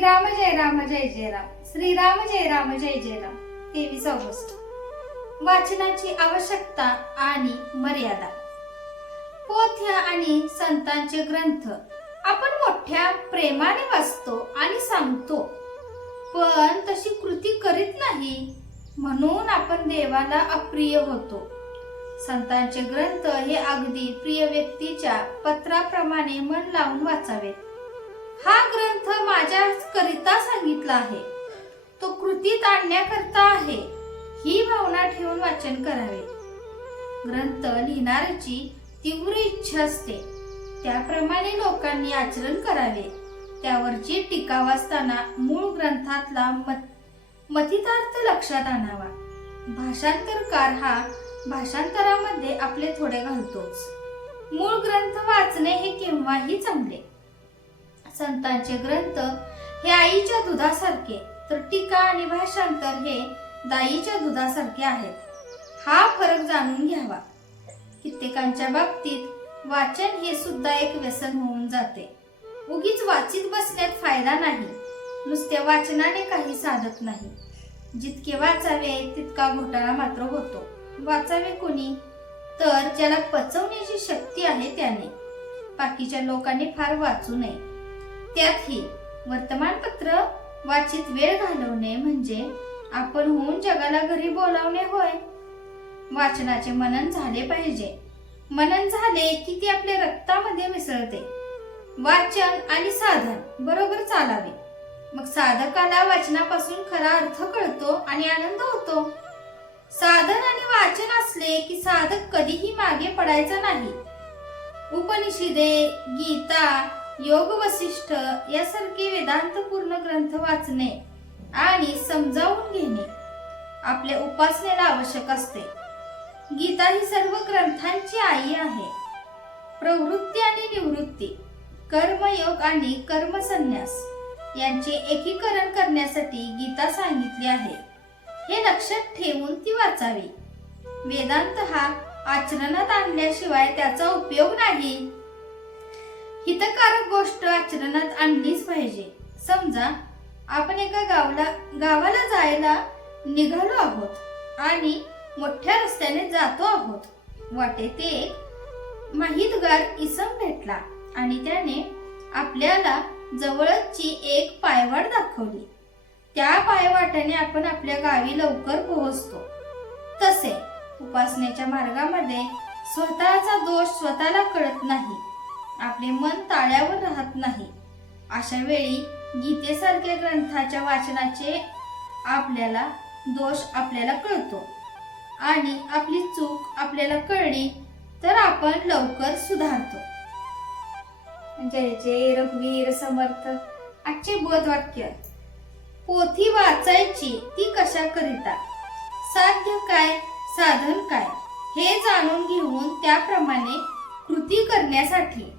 श्रीराम जय राम जय जय राम. श्रीराम जय राम जय जय Ram. 23 August. वाचनाची आवश्यकता आणि मर्यादा. पोथ्या आणि संतांचे ग्रंथ आपण मोठ्या प्रेमाने वाचतो आणि सांगतो, पण तशी कृती करीत नाही म्हणून आपण देवाला अप्रिय होतो. संतांचे ग्रंथ हे अगदी प्रिय व्यक्तीच्या पत्राप्रमाणे मन लावून वाचावेत. हा ग्रंथ माझ्याच करिता सांगितला आहे, तो कृतीत आणण्याकरता आहे, ही भावना ठेवून वाचन करावे. ग्रंथ लिहिणाऱ्याची तीव्र इच्छा असते, त्याप्रमाणे लोकांनी आचरण करावे. त्यावरची टीका वाचताना मूळ ग्रंथातला मतितार्थ लक्षात आणावा. भाषांतरकार हा भाषांतरामध्ये आपले थोडे घालतोच. मूळ ग्रंथ वाचणे हे केव्हाही चांगले. संतांचे ग्रंथ हे आईच्या दुधासारखे, तर टीका आणि भाषांतर हे दाईच्या दुधासारखे आहेत. हा फरक जाणून घ्यावा. कित्येकांच्या बाबतीत वाचन हे सुद्धा एक व्यसन होऊन जाते. उगीच वाचित बसण्यात फायदा नाही. नुसत्या वाचनाने काही साधत नाही. जितके वाचावे तितका घोटाळा मात्र होतो. वाचावे कोणी? तर ज्याला पचवण्याची शक्ती आहे त्याने. बाकीच्या लोकांनी फार वाचू नये. त्यातही वर्तमानपत्र वाचित वेळ घालवणे म्हणजे आपण होऊन जगाला घरी बोलावणे होय. वाचनाचे मनन झाले पाहिजे. मनन झाले की ते आपल्या रक्तामध्ये मिसळते. वाचन आणि साधन बरोबर चालावे, मग साधकाला वाचनापासून खरा अर्थ कळतो आणि आनंद होतो. साधन आणि वाचन असले की साधक कधीही मागे पडायचा नाही. उपनिषदे, गीता, योग वसिष्ठ यासारखे वेदांतपूर्ण ग्रंथ वाचणे आणि समजावून घेणे आपल्या उपासनेला आवश्यक असते. गीता ही सर्व ग्रंथांची आई आहे. प्रवृत्ती आणि निवृत्ती, कर्मयोग आणि कर्मसन्यास यांचे एकीकरण करण्यासाठी गीता सांगितली आहे. हे लक्षात ठेवून ती वाचावी. वेदांत हा आचरणात आणल्याशिवाय त्याचा उपयोग नाही. हितकारक गोष्ट आचरणात आणलीच पाहिजे. समजा आपण एका गावाला जायला निघालो आहोत आणि मोठ्या रस्त्याने जातो आहोत. वाटेत एक माहितगार इसम भेटला आणि त्याने आपल्याला जवळची एक पायवाट दाखवली. त्या पायवाटेने आपण आपल्या गावी लवकर पोहोचतो. तसे उपासनेच्या मार्गामध्ये स्वतःचा दोष स्वतःला कळत नाही. आपले मन ताळ्यावर राहत नाही. अशा वेळी गीतेसारख्या ग्रंथाच्या वाचनाचे आपल्याला दोष आपल्याला कळतो आणि आपली चूक आपल्याला कळली तर आपण लवकर सुधारतो. जय जय रघुवीर समर्थ. आजचे बोधवाक्य. पोथी वाचायची ती कशा करिता? साध्य काय, साधन काय हे जाणून घेऊन त्याप्रमाणे कृती करण्यासाठी.